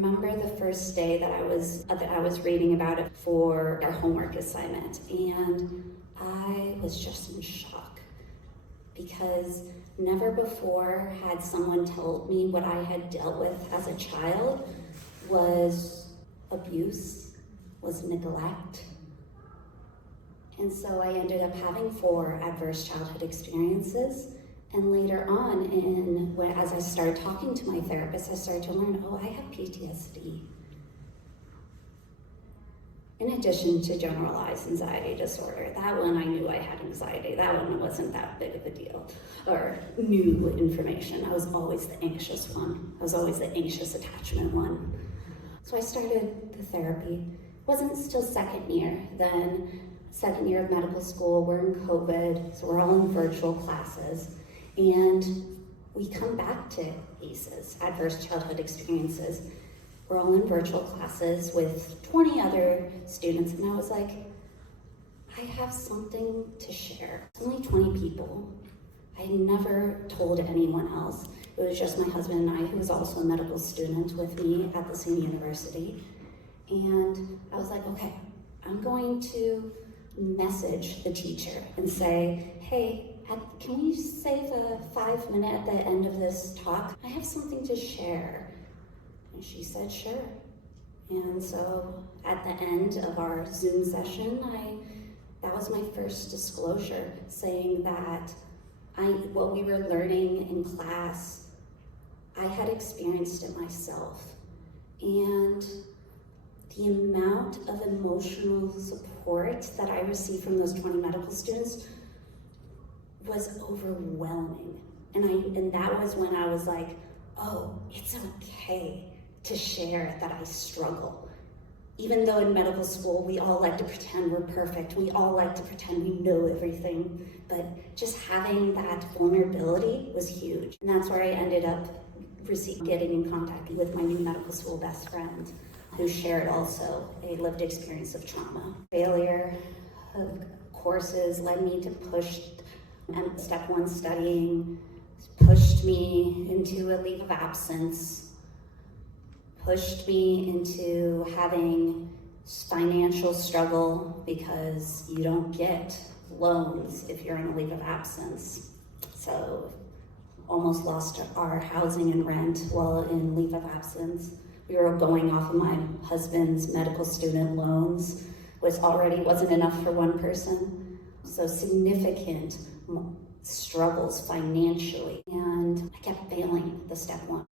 Remember the first day that I was reading about it for our homework assignment, and I was just in shock because never before had someone told me what I had dealt with as a child was abuse, was neglect. And so I ended up having 4 adverse childhood experiences. And later on, as I started talking to my therapist, I started to learn, I have PTSD. In addition to generalized anxiety disorder, that one I knew I had anxiety. That one wasn't that big of a deal, or new information. I was always the anxious one. I was always the anxious attachment one. So I started the therapy. It wasn't still second year then. Second year of medical school, we're in COVID, so we're all in virtual classes. And we come back to ACEs, adverse childhood experiences. We're all in virtual classes with 20 other students, and I was like, I have something to share. It's only 20 people. I never told anyone else. It was just my husband and I, who was also a medical student with me at the same university. And I was like, okay, I'm going to message the teacher and say, hey, can we save a 5-minute at the end of this talk? I have something to share. And she said, sure. And so at the end of our Zoom session, that was my first disclosure, saying that what we were learning in class, I had experienced it myself. And the amount of emotional support that I received from those 20 medical students was overwhelming. And that was when I was like, oh, it's okay to share that I struggle. Even though in medical school, we all like to pretend we're perfect. We all like to pretend we know everything. But just having that vulnerability was huge. And that's where I ended up getting in contact with my new medical school best friend, who shared also a lived experience of trauma. Failure of courses led me to push, and step 1 studying pushed me into a leave of absence, pushed me into having financial struggle because you don't get loans if you're in a leave of absence. So almost lost our housing and rent while in leave of absence. We were going off of my husband's medical student loans, which already wasn't enough for one person. So significant struggles financially, and I kept failing the step 1.